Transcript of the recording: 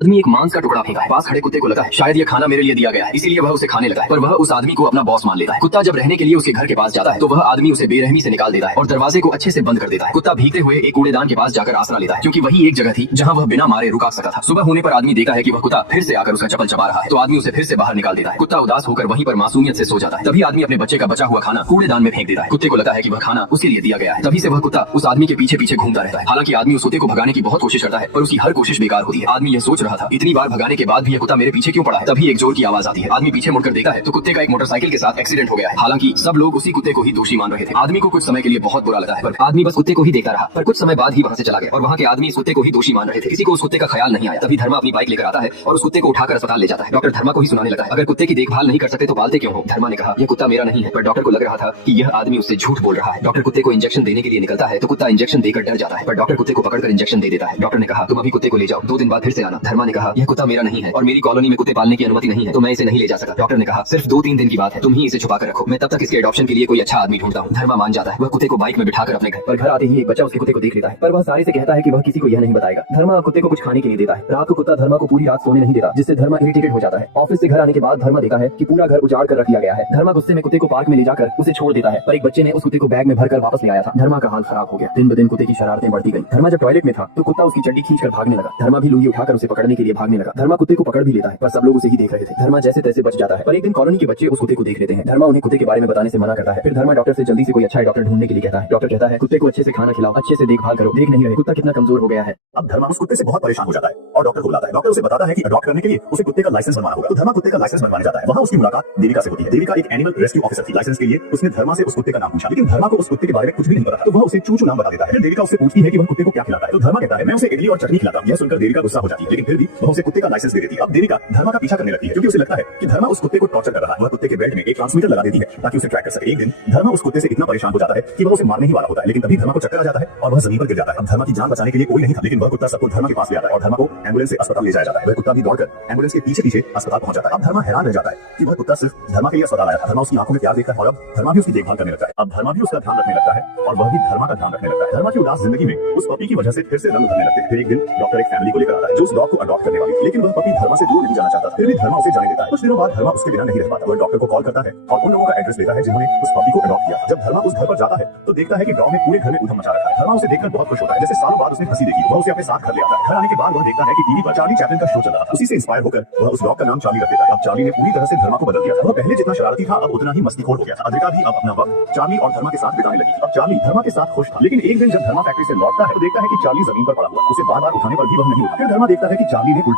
आदमी एक मांस का टुकड़ा फेंका है। पास खड़े कुत्ते को लगा है शायद ये खाना मेरे लिए दिया गया है, इसीलिए वह उसे खाने लगा है। पर वह उस आदमी को अपना बॉस मान लेता है। कुत्ता जब रहने के लिए उसके घर के पास जाता है तो वह आदमी उसे बेरहमी से निकाल देता है और दरवाजे को अच्छे से बंद कर देता है। कुत्ता भीगते हुए एक कूड़ेदान के पास जाकर आसरा लेता है, क्योंकि वही एक जगह थी जहाँ वह बिना मारे रुका सकता था। सुबह होने पर आदमी देखता है कि वह कुत्ता फिर से आकर उसका चप्पल चबा रहा है, तो आदमी उसे फिर से बाहर निकाल देता है। कुत्ता उदास होकर वहीं पर मासूमियत से सो जाता है। तभी आदमी अपने बच्चे का बचा हुआ खाना कूड़ेदान में फेंक देता है। कुत्ते को लगता है कि वह खाना उसके लिए दिया गया है। तभी से वह कुत्ता उस आदमी के पीछे पीछे घूमता रहता है। हालांकि आदमी उस कुत्ते को भगाने की बहुत कोशिश करता है, पर उसकी हर कोशिश बेकार होती है। आदमी यह सोच रहा था, इतनी बार भगाने के बाद भी यह कुत्ता मेरे पीछे क्यों पड़ा है। तभी एक जोर की आवाज आती है। आदमी पीछे मुड़कर देखता है तो कुत्ते का एक मोटरसाइकिल के साथ एक्सीडेंट हो गया है। हालांकि सब लोग उसी कुत्ते को ही दोषी मान रहे थे। आदमी को कुछ समय के लिए बहुत बुरा लगा है, पर आदमी बस कुत्ते को ही देखता रहा। पर कुछ समय बाद ही वहां से चला गया और वहां के आदमी इस कुत्ते को ही दोषी मान रहे थे। किसी को उस कुत्ते का ख्याल नहीं आया। तभी धर्मा अपनी बाइक लेकर आता है और उस कुत्ते को उठाकर अस्पताल ले जाता है। डॉक्टर धर्मा को ही सुनाने लगा है, अगर कुत्ते की देखभाल नहीं कर सकते तो पालते क्यों हो। धर्मा ने कहा, यह कुत्ता मेरा नहीं है। पर डॉक्टर को लग रहा था कि यह आदमी उससे झूठ बोल रहा है। डॉक्टर कुत्ते को इंजेक्शन देने के लिए निकलता है तो कुत्ता इंजेक्शन देकर डर जाता है, पर डॉक्टर कुत्ते को पकड़कर इंजेक्शन दे देता है। डॉक्टर ने कहा, तुम अभी कुत्ते को ले जाओ, 2 दिन बाद फिर से आना। धर्मा ने कहा, यह कुत्ता मेरा नहीं है और मेरी कॉलोनी में कुत्ते पालने की अनुमति नहीं है, तो मैं इसे नहीं ले जा सकता। डॉक्टर ने कहा, सिर्फ 2-3 दिन की बात है, तुम ही इसे छुपा कर रखो, मैं तब तक इसके एडॉप्शन के लिए कोई अच्छा आदमी ढूंढता हूँ। धर्मा मान जाता है। वह कुत्ते को बाइक में बिठाकर अपने घर, पर घर आते ही एक बच्चा उसके कुत्ते को देख लेता है, पर वह सारे से कहता है कि वह किसी को यह नहीं बताएगा। धर्मा कुत्ते को कुछ खाने के लिए देता है। रात को कुत्ता धर्मा को पूरी रात सोने नहीं देता, जिससे धर्मा इरिटेटेड हो जाता है। ऑफिस से घर आने के बाद धर्मा देखता है कि पूरा घर उजाड़ कर रख दिया गया है। धर्मा गुस्से में कुत्ते को पार्क में ले जाकर उसे छोड़ देता है, पर एक बच्चे ने उस कुत्ते को बैग में भरकर वापस ले आया था। धर्मा का हाल खराब हो गया। दिन ब दिन कुत्ते की शरारतें बढ़ती गई। धर्मा जब टॉयलेट में था तो कुत्ता उसकी चड्डी खींचकर भागने लगा। धर्मा भी लुंगी उठाकर उसे पकड़ने के लिए भागने लगा। धर्मा कुत्ते को पकड़ भी लेता है, पर सब लोग उसे ही देख रहे थे। धर्मा जैसे तैसे बच जाता है, पर एक दिन कॉलोनी के बच्चे उस कुत्ते को देख लेते हैं। धर्मा उन्हें कुत्ते के बारे में बताने से मना करता है। फिर धर्मा डॉक्टर से जल्दी से कोई अच्छा डॉक्टर ढूंढने के लिए कहता है। डॉक्टर कहता है, कुत्ते को अच्छे से खाना खिलाओ, अच्छे से देखभाल करो, देख नहीं रहे कुत्ता कितना कमजोर हो गया है। अब धर्मा उस कुत्ते से बहुत परेशान हो जाता है और डॉक्टर को बुलाता है। डॉक्टर उसे बताता है कि अडॉप्ट करने के लिए उसे कुत्ते का लाइसेंस बनवाना होगा। तो धर्मा कुत्ते का लाइसेंस बनवाने जाता है। वहां उसकी मुलाकात देविका से होती है। देविका एक एनिमल रेस्क्यू ऑफिसर थी। लाइसेंस के लिए उसने धर्मा से उस कुत्ते का नाम पूछा, लेकिन धर्मा को उस कुत्ते के बारे में कुछ भी नहीं पता, तो वह उसे चूचू नाम बता देता है। फिर देविका उससे पूछती है कि वह कुत्ते को क्या खिलाता है, तो धर्मा कहता है, मैं उसे इडली और चटनी खिलाता हूं। यह सुनकर देविका गुस्सा हो जाती है, लेकिन फिर भी वह उसे कुत्ते का लाइसेंस दे देती है। अब देविका धर्मा का पीछा करने लगती है, क्योंकि उसे लगता है कि धर्मा उस कुत्ते को टॉर्चर कर रहा है। वह कुत्ते के बेल्ट में एक ट्रांसमीटर लगा देती है ताकि उसे ट्रैक कर सके। एक दिन धर्मा उस कुत्ते से इतना परेशान हो जाता है कि वह उसे मारने ही वाला होता है, लेकिन तभी धर्मा को चक्कर आ जाता है और वह जमीन पर गिर जाता है। अब धर्मा की जान बचाने के लिए कोई नहीं था, लेकिन वह कुत्ता सबको धर्मा के पास ले आता है और धर्मा को एम्बुलेंस से अस्पताल ले जाया जाता है। वह कुत्ता भी दौड़कर एम्बुलेंस के पीछे पीछे अस्पताल पहुंच जाता है। अब धर्मा हैरान रह जाता है कि वह कुत्ता सिर्फ धर्मा के लिए अस्पताल आया था। धर्मा उसकी आंखों में प्यार देखता है और अब धर्मा भी उसकी देखभाल करने लगता है। अब धर्मा भी उसका ध्यान रखने लगता है और वह भी धर्मा का ध्यान रखने लगता है। धर्मा की उदास जिंदगी में उस पपी की वजह से फिर से रंग भरने लगते हैं। फिर एक दिन डॉक्टर एक फैमिली को लेकर आता है जो उस डॉग को अडॉप्ट करने वाली थी, लेकिन वह पपी धर्मा से दूर नहीं जाना चाहता। फिर भी धर्मा उसे जाने देता है। कुछ दिनों बाद धर्मा उसके बिना नहीं रह पाता। वह डॉक्टर को कॉल करता है और उन लोगों का एड्रेस देता है जिन्होंने उस पपी को अडॉप्ट किया। जब धर्मा उस घर पर जाता है तो देखता है कि डॉग ने पूरे घर में उधम मचा रखा है। धर्मा उसे देखकर बहुत खुश होता है, जैसे सालों बाद उसने हंसी देखी। वह उसे अपने साथ घर ले आता है। घर आने के बाद वह देखता है कि टीवी पर चार्ली चैपलिन का शो चल रहा था। उसी से इंस्पायर होकर वह उस डॉग का नाम चार्ली रख देता है। अब चार्ली ने पूरी तरह से धर्मा को बदल दिया था। वह पहले जितना शरारती था अब उतना ही मस्तीखोर हो गया था। अद्रिका भी अब अपना वक्त चार्ली और धर्मा के साथ बिताने लगी। अब चार्ली धर्मा के साथ खुश था, लेकिन एक दिन जब धर्मा फैक्ट्री से लौटता है तो देखता है कि चार्ली जमीन पर पड़ा हुआ। उसे बार बार उठाने पर भी वह नहीं उठा। फिर धर्मा देखता है कि चार्ली ने उल्टी